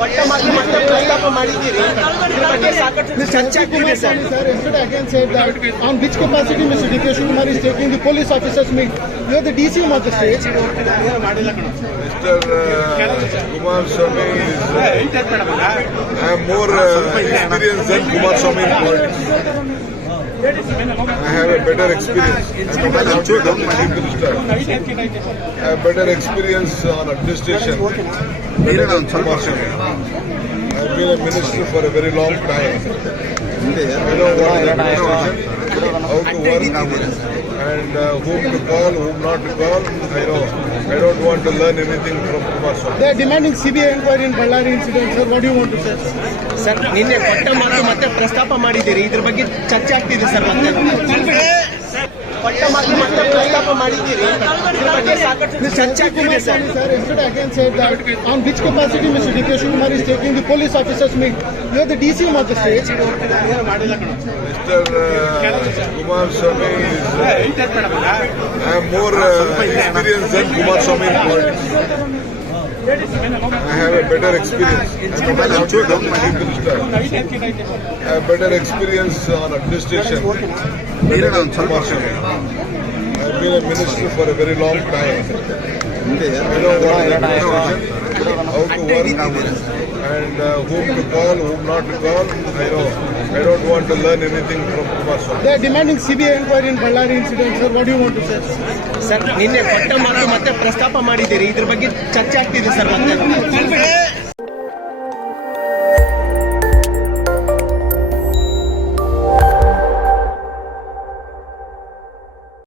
ಕೊಟ್ಟ ಮಾತು ಮತ್ತೆ ಪ್ರಸ್ತಾಪ ಮಾಡಿದ್ದೀರಿ. ಇದ್ರ ಬಗ್ಗೆ ಸಾಕಷ್ಟು ಚರ್ಚೆ ಆಗ್ತಿದೆ sir. Sir, yesterday again said that on which capacity Mr. D.K. Shivakumar is taking the police officers meet. You are the DCM of the state. Mr. Kumaraswamy is I have more experience than Kumaraswamy in politics. I have a better experience. I am not sure that the Chief Minister. I have better experience on administration. Better than Kumaraswamy. I have been a minister for a very long time. I know what is administration, how to work, and whom to call, whom not to call. I know. I don't want to learn anything from Kumaraswamy. They are demanding CBI inquiry in Ballari incident. Sir, what do you want to say? Sir ನಿನ್ನೆ ಕೊಟ್ಟ ಮಾತು ಮತ್ತೆ ಪ್ರಸ್ತಾಪ ಮಾಡಿದ್ದೀರಿ. ಇದ್ರ ಬಗ್ಗೆ ಚರ್ಚೆ ಆಗ್ತಿದೆ ಸರ್. ಮತ್ತೆ ಕೊಟ್ಟ ಮಾತು ಮತ್ತೆ ಪ್ರಸ್ತಾಪ ಮಾಡಿದ್ದೀರಿ. ಇದ್ರ ಬಗ್ಗೆ ಸಾಕಷ್ಟು ಚರ್ಚೆ ಆಗ್ತಿದೆ sir. Sir, yesterday again said that on which capacity Mr. D.K. Shivakumar is taking the police officers meet. You are the DCM of the state. Mr. Kumaraswamy is I have more experience than Kumaraswamy in politics. I have a better experience. I am not sure that the Chief Minister. I have better experience on administration. Better than Kumaraswamy. I have been a minister for a very long time. I know what is administration, how to work, and whom to call, whom not to call. I know. I don't want to learn anything from Kumaraswamy. They are demanding CBI inquiry in Ballari incident. Sir, what do you want to say? Sir ನಿನ್ನೆ ಕೊಟ್ಟ ಮಾತು ಮತ್ತೆ ಪ್ರಸ್ತಾಪ ಮಾಡಿದ್ದೀರಿ. ಇದ್ರ ಬಗ್ಗೆ ಚರ್ಚೆ ಆಗ್ತಿದೆ ಸರ್. ಮತ್ತೆ